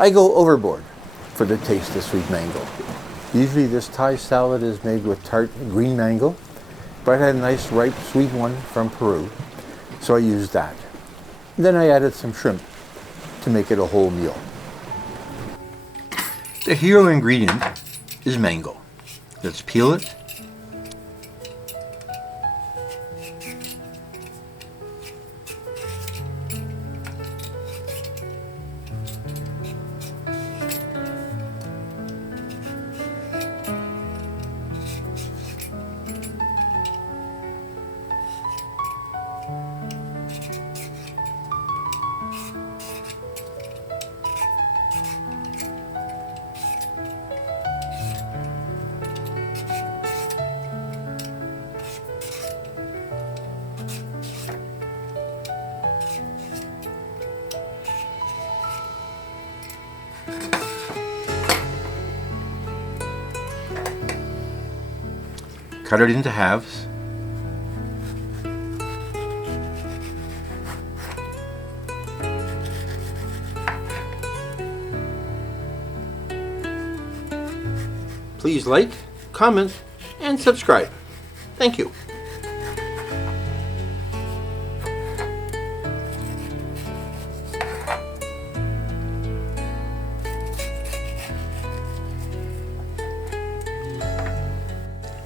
I go overboard for the taste of sweet mango. Usually this Thai salad is made with tart green mango, but I had a nice ripe sweet one from Peru, so I used that. Then I added some shrimp to make it a whole meal. The hero ingredient is mango. Let's peel it. Cut it into halves. Please like, comment, and subscribe. Thank you.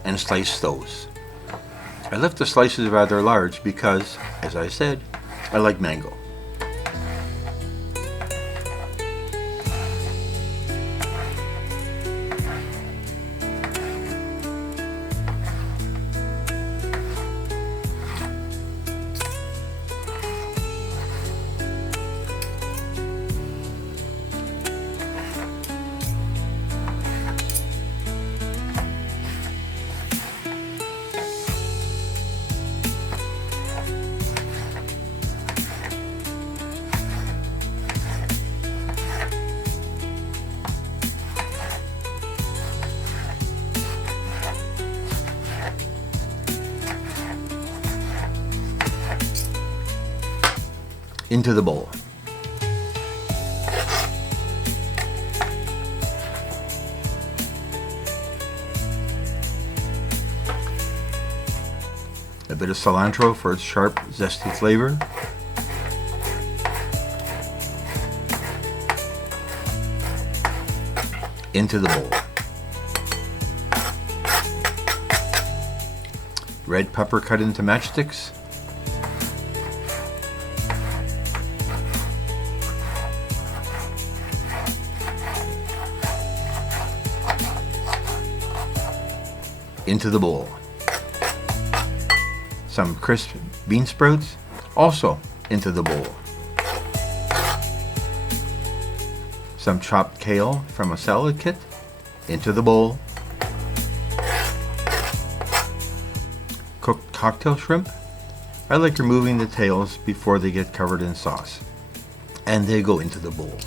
And slice those. I left the slices rather large because, as I said, I like mango. Into the bowl. A bit of cilantro for its sharp, zesty flavor. Into the bowl. Red pepper cut into matchsticks. Into the bowl. Some crisp bean sprouts, also into the bowl. Some chopped kale from a salad kit, into the bowl. Cooked cocktail shrimp. I like removing the tails before they get covered in sauce. And they go into the bowl.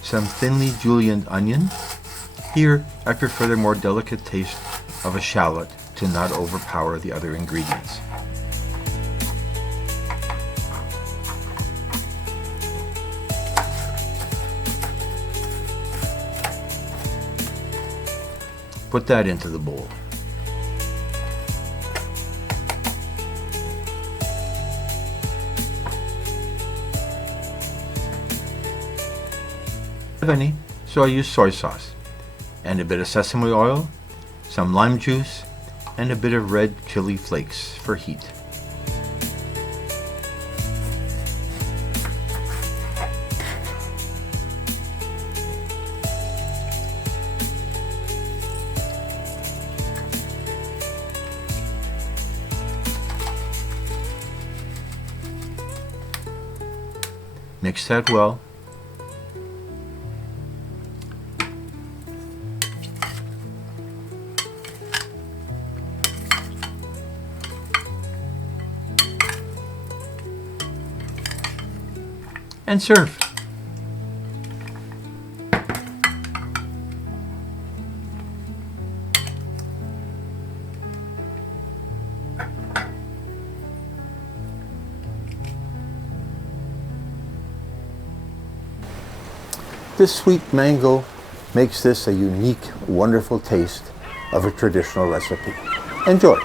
Some thinly julienned onion. Here, I prefer the more delicate taste of a shallot to not overpower the other ingredients. Put that into the bowl. Any, so I use soy sauce and a bit of sesame oil, some lime juice, and a bit of red chili flakes for heat. Mix that well. And serve. This sweet mango makes this a unique, wonderful taste of a traditional recipe. Enjoy!